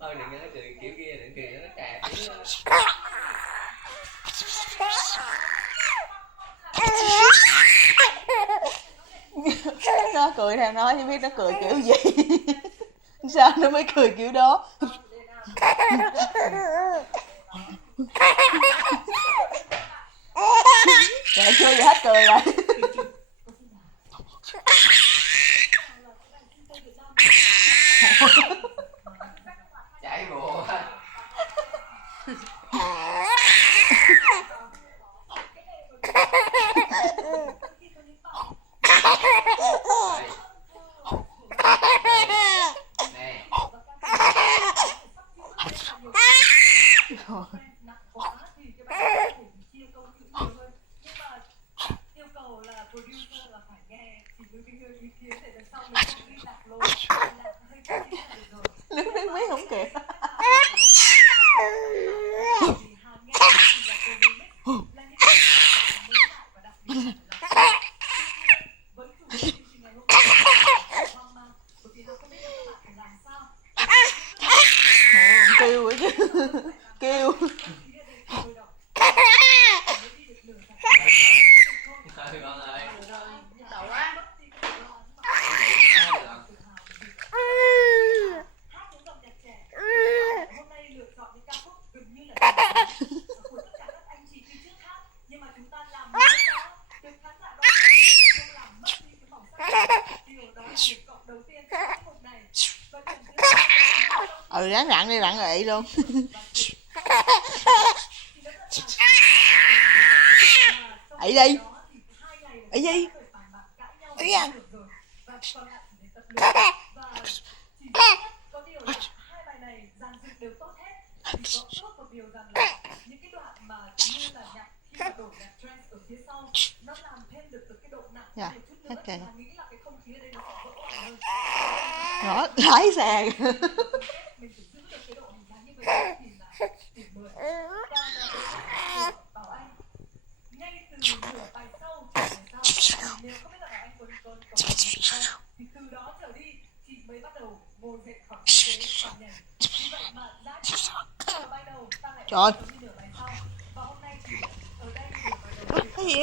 Thôi đừng có cười kiểu kia, đừng cười nó cà nó cười theo nó chứ biết nó cười kiểu gì. Sao nó mới cười kiểu đó. Trời, chưa gì hết cười rồi. chảy bộ. Nước biết biết không kịp. Kêu vậy chứ. Kêu. Thôi con ơi. Đậu quá. Ừ, ráng rặn đi, rặn ị luôn. ị đi. ị đi. ị à. Dạ, hết trời. Đó, lái xe. Trời. Cái gì